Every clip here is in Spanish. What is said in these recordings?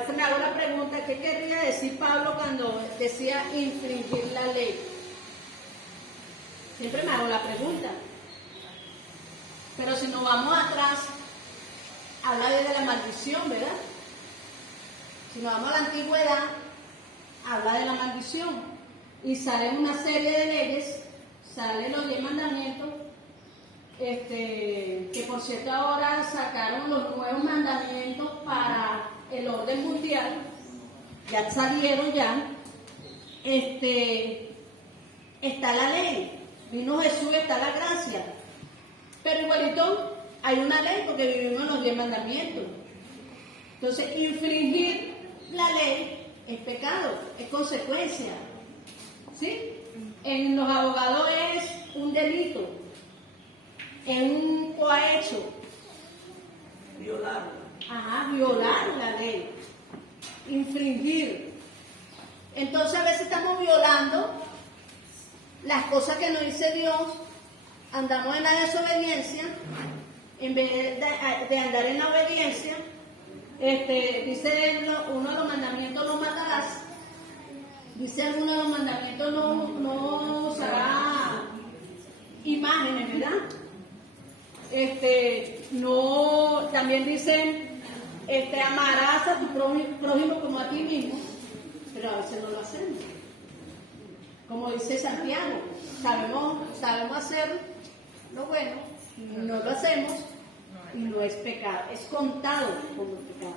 veces me hago la pregunta, ¿qué querría decir Pablo cuando decía infringir la ley? Siempre me hago la pregunta. Pero si nos vamos atrás, habla de la maldición, ¿verdad? Si nos vamos a la antigüedad, habla de la maldición. Y salen una serie de leyes, salen los 10 mandamientos, que por cierto ahora sacaron los nuevos mandamientos para el orden mundial, ya salieron ya, está la ley, vino Jesús, está la gracia, pero igualito hay una ley porque vivimos en los 10 mandamientos. Entonces, infringir la ley es pecado, es consecuencia, ¿sí? En los abogados es un delito, es un cohecho. Violar. Ajá, violar la ley, infringir. Entonces a veces estamos violando las cosas que nos dice Dios, andamos en la desobediencia, en vez de andar en la obediencia. Dice uno de los mandamientos, no matarás. Dice uno de los mandamientos, no usará imágenes, ¿verdad? No, también dicen, amarás a tu prójimo como a ti mismo, pero a veces no lo hacemos. Como dice Santiago, sabemos hacer lo bueno, no lo hacemos y no es pecado, es contado como pecado.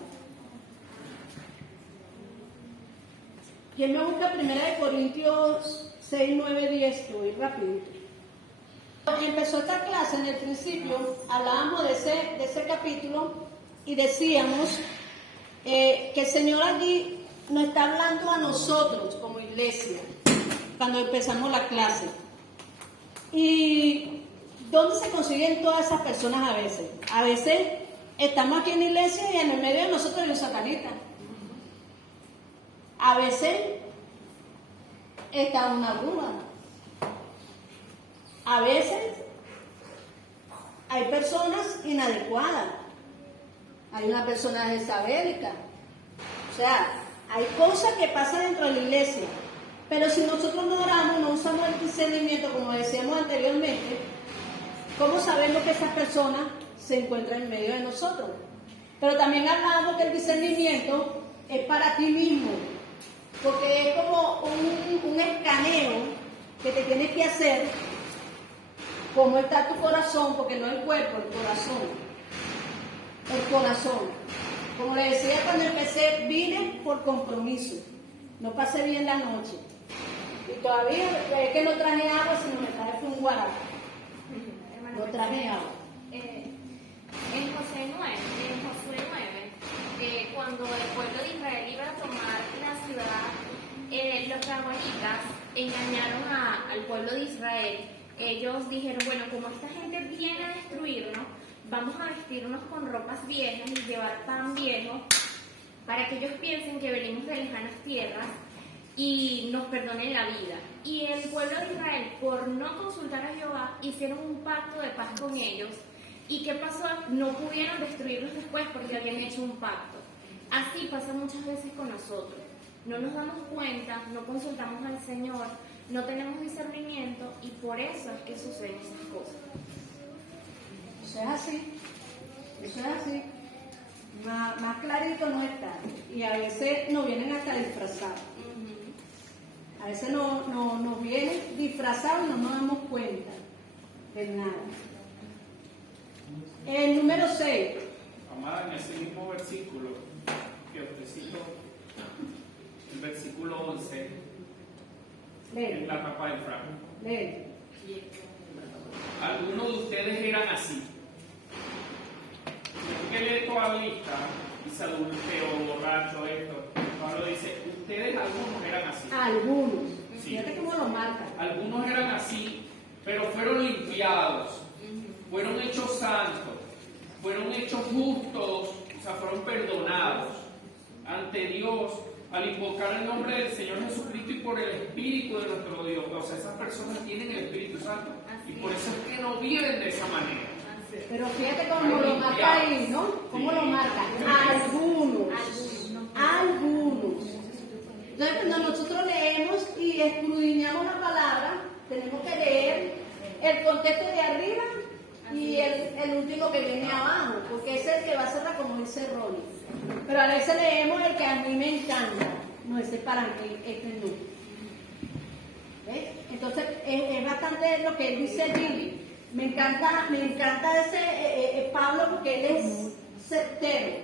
¿Quién me busca 1 Corintios 6, 9, 10? Que voy rapidito. Cuando empezó esta clase, en el principio, hablábamos de ese capítulo y decíamos que el Señor allí nos está hablando a nosotros como iglesia, cuando empezamos la clase. ¿Y dónde se consiguen todas esas personas a veces? A veces estamos aquí en la iglesia y en el medio de nosotros hay un satanita. A veces está una bruja. A veces hay personas inadecuadas. Hay una persona jezabélica. O sea, hay cosas que pasan dentro de la iglesia. Pero si nosotros no oramos, no usamos el discernimiento, como decíamos anteriormente, ¿cómo sabemos que esas personas se encuentran en medio de nosotros? Pero también hablamos que el discernimiento es para ti mismo. Porque es como un escaneo que te tienes que hacer, cómo está tu corazón, porque no el cuerpo, el corazón. El corazón. Como le decía cuando empecé, vine por compromiso. No pasé bien la noche. Y todavía es que no traje agua, sino me traje un guarapo. No traje agua. En Josué 9, cuando el pueblo de Israel iba a tomar la ciudad, los amonitas engañaron al pueblo de Israel. Ellos dijeron, bueno, como esta gente viene a destruirnos, vamos a vestirnos con ropas viejas y llevar pan viejo para que ellos piensen que venimos de lejanas tierras y nos perdonen la vida. Y el pueblo de Israel, por no consultar a Jehová, hicieron un pacto de paz con ellos. ¿Y qué pasó? No pudieron destruirlos después porque habían hecho un pacto. Así pasa muchas veces con nosotros. No nos damos cuenta, no consultamos al Señor, no tenemos discernimiento y por eso es que suceden esas cosas. Eso es así. Eso es así. Más clarito no está. Y a veces nos vienen hasta disfrazados. A veces nos vienen disfrazados y no nos damos cuenta de nada. El número 6. Amada, en ese mismo versículo que usted citó, el versículo 11, en la tapa del frasco. Lee. Algunos de ustedes eran así. Que lee toda la lista, dice adultero, borracho, esto. Pablo dice, ustedes algunos eran así. Algunos. Sí. Fíjate cómo lo marca. Algunos eran así, pero fueron limpiados, fueron hechos santos, fueron hechos justos, o sea, fueron perdonados ante Dios al invocar el nombre del Señor Jesucristo y por el Espíritu de nuestro Dios. O sea, esas personas tienen el Espíritu Santo y por eso es que no viven de esa manera. Pero fíjate cómo lo marca ahí, ¿no? ¿Cómo lo marca? Algunos. ese rol. Pero a veces leemos el que a mí me encanta. No, ese para mí, este no. ¿Ves? Entonces, es bastante lo que él dice allí. Me encanta ese Pablo porque él es certero.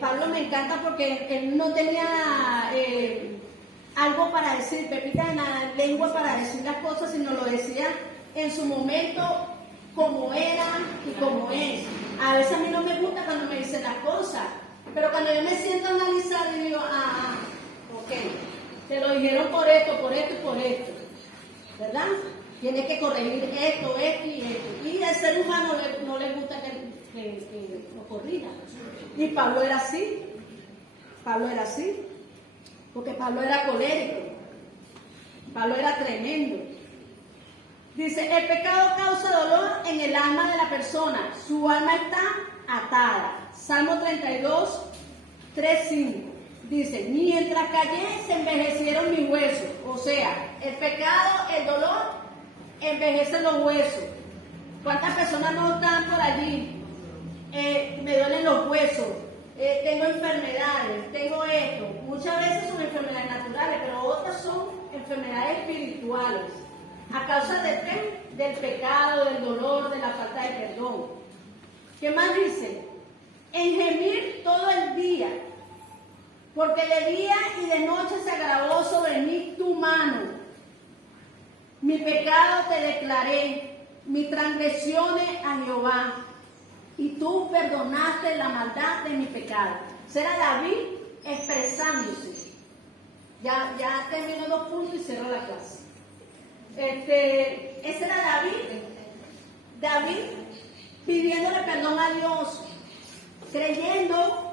Pablo me encanta porque él no tenía algo para decir, pepita en la lengua para decir las cosas, sino lo decía en su momento como era y como es. A veces a mí no me gusta cuando me dicen las cosas, pero cuando yo me siento a analizar y digo, ok, te lo dijeron por esto y por esto, ¿verdad? Tienes que corregir esto y esto. Y al ser humano no le gusta que lo corrija. Y Pablo era así. Porque Pablo era colérico. Pablo era tremendo. Dice, el pecado causa dolor en el alma de la persona. Su alma está atada. Salmo 32, 3, 5. Dice, mientras callé se envejecieron mis huesos. O sea, el pecado, el dolor, envejecen los huesos. ¿Cuántas personas no están por allí? Me duelen los huesos, tengo enfermedades, tengo esto. Muchas veces son enfermedades naturales, pero otras son enfermedades espirituales. ¿A causa de qué? Del pecado, del dolor, de la falta de perdón. ¿Qué más dice? En gemir todo el día, porque de día y de noche se agravó sobre mí tu mano. Mi pecado te declaré, mis transgresiones a Jehová, y tú perdonaste la maldad de mi pecado. Será David expresándose. Ya termino 2 puntos y cierro la clase. Ese era David pidiéndole perdón a Dios, creyendo,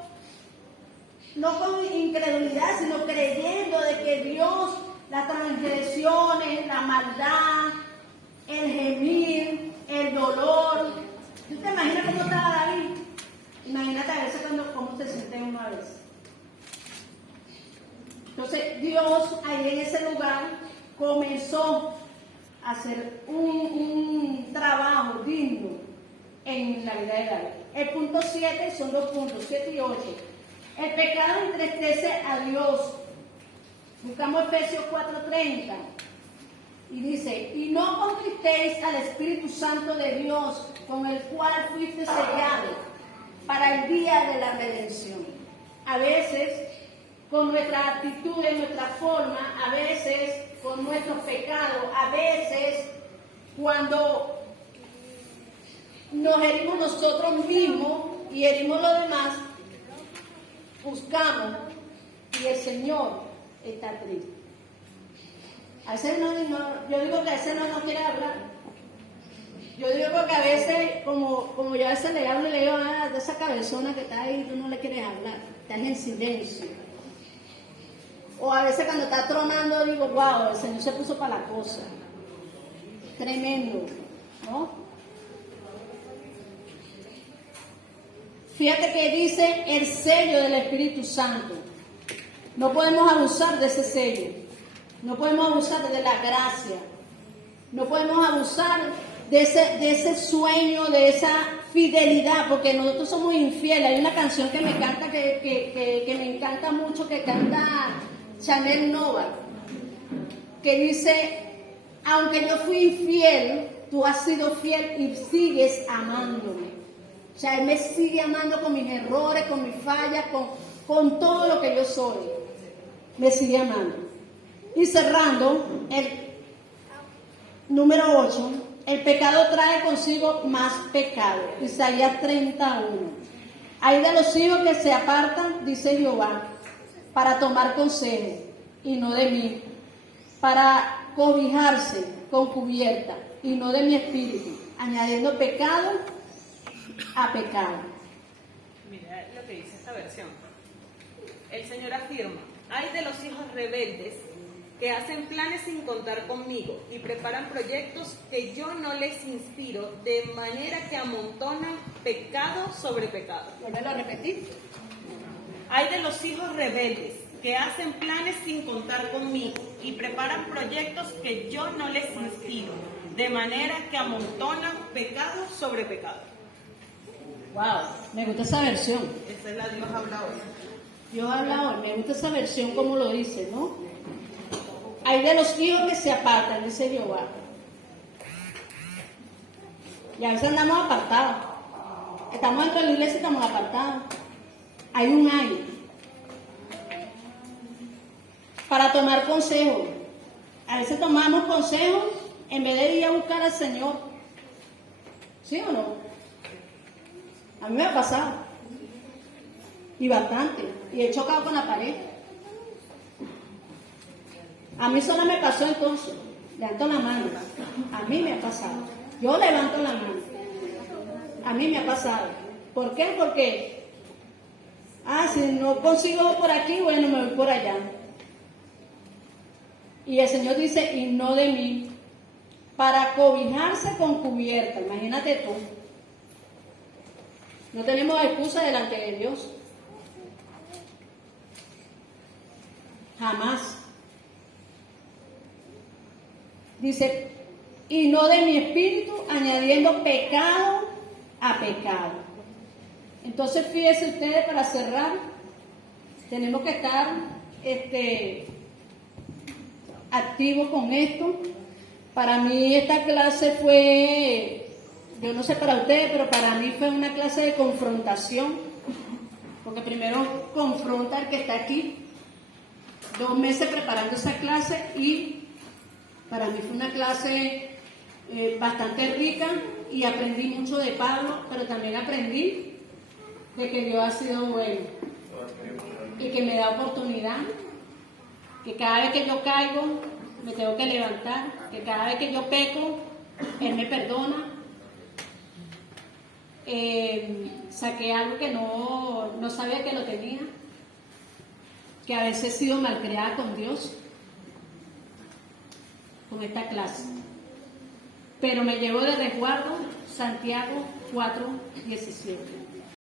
no con incredulidad, sino creyendo de que Dios, las transgresiones, la maldad, el gemir, el dolor. ¿Tú te imaginas cómo estaba David? Imagínate a veces cómo se siente uno a veces. Entonces Dios ahí en ese lugar comenzó a hacer un trabajo digno en la vida de David. El punto 7 son 2 puntos, 7 y 8. El pecado entristece a Dios. Buscamos Efesios 4:30. Y dice, y no contristéis al Espíritu Santo de Dios, con el cual fuiste sellado para el día de la redención. A veces, con nuestra actitud, nuestra forma, a veces con nuestros pecados, a veces cuando nos herimos nosotros mismos y herimos los demás, buscamos y el Señor está triste. A veces yo digo que a veces no quiere hablar. Yo digo que a veces, como yo a veces le hablo y le digo, de esa cabezona que está ahí, tú no le quieres hablar, estás en silencio. O a veces cuando está tronando digo, wow, el Señor se puso para la cosa. Tremendo, ¿no? Fíjate que dice el sello del Espíritu Santo. No podemos abusar de ese sello. No podemos abusar de la gracia. No podemos abusar de ese sueño, de esa fidelidad, porque nosotros somos infieles. Hay una canción que me encanta, que me encanta mucho, que canta Chanel Nova, que dice, aunque yo fui infiel, tú has sido fiel y sigues amándome. O sea, Él me sigue amando con mis errores, con mis fallas, con todo lo que yo soy. Me sigue amando. Y cerrando, el número 8, el pecado trae consigo más pecado. Isaías 31. Hay de los hijos que se apartan, dice Jehová, para tomar consejo, y no de mí, para cobijarse con cubierta, y no de mi espíritu, añadiendo pecado a pecado. Mira lo que dice esta versión. El Señor afirma, hay de los hijos rebeldes que hacen planes sin contar conmigo y preparan proyectos que yo no les inspiro, de manera que amontonan pecado sobre pecado. ¿Vuelvo a repetir? Hay de los hijos rebeldes que hacen planes sin contar conmigo y preparan proyectos que yo no les inspiro, de manera que amontonan pecado sobre pecado. Wow, me gusta esa versión. Esa es la Dios habla hoy. Dios habla hoy, me gusta esa versión como lo dice, ¿no? Hay de los hijos que se apartan, dice Jehová. Y a veces andamos apartados. Estamos dentro de la iglesia y estamos apartados. Hay un ay. Para tomar consejos. A veces tomamos consejos en vez de ir a buscar al Señor. ¿Sí o no? A mí me ha pasado. Y bastante. Y he chocado con la pared. A mí sola me pasó entonces. Levanto la mano. A mí me ha pasado. Yo levanto la mano. A mí me ha pasado. ¿Por qué? Porque, si no consigo por aquí, bueno, me voy por allá. Y el Señor dice, y no de mí, para cobijarse con cubierta. Imagínate tú. No tenemos excusa delante de Dios. Jamás. Dice, y no de mi espíritu, añadiendo pecado a pecado. Entonces, fíjense ustedes, para cerrar, tenemos que estar activos con esto. Para mí esta clase fue, yo no sé para ustedes, pero para mí fue una clase de confrontación, porque primero confronta al que está aquí, 2 meses preparando esa clase, y para mí fue una clase bastante rica, y aprendí mucho de Pablo, pero también aprendí de que Dios ha sido bueno y que me da oportunidad, que cada vez que yo caigo me tengo que levantar, que cada vez que yo peco Él me perdona. Saqué algo que no sabía que lo tenía, que a veces he sido malcriada con Dios, con esta clase, pero me llevo de resguardo Santiago 4:17.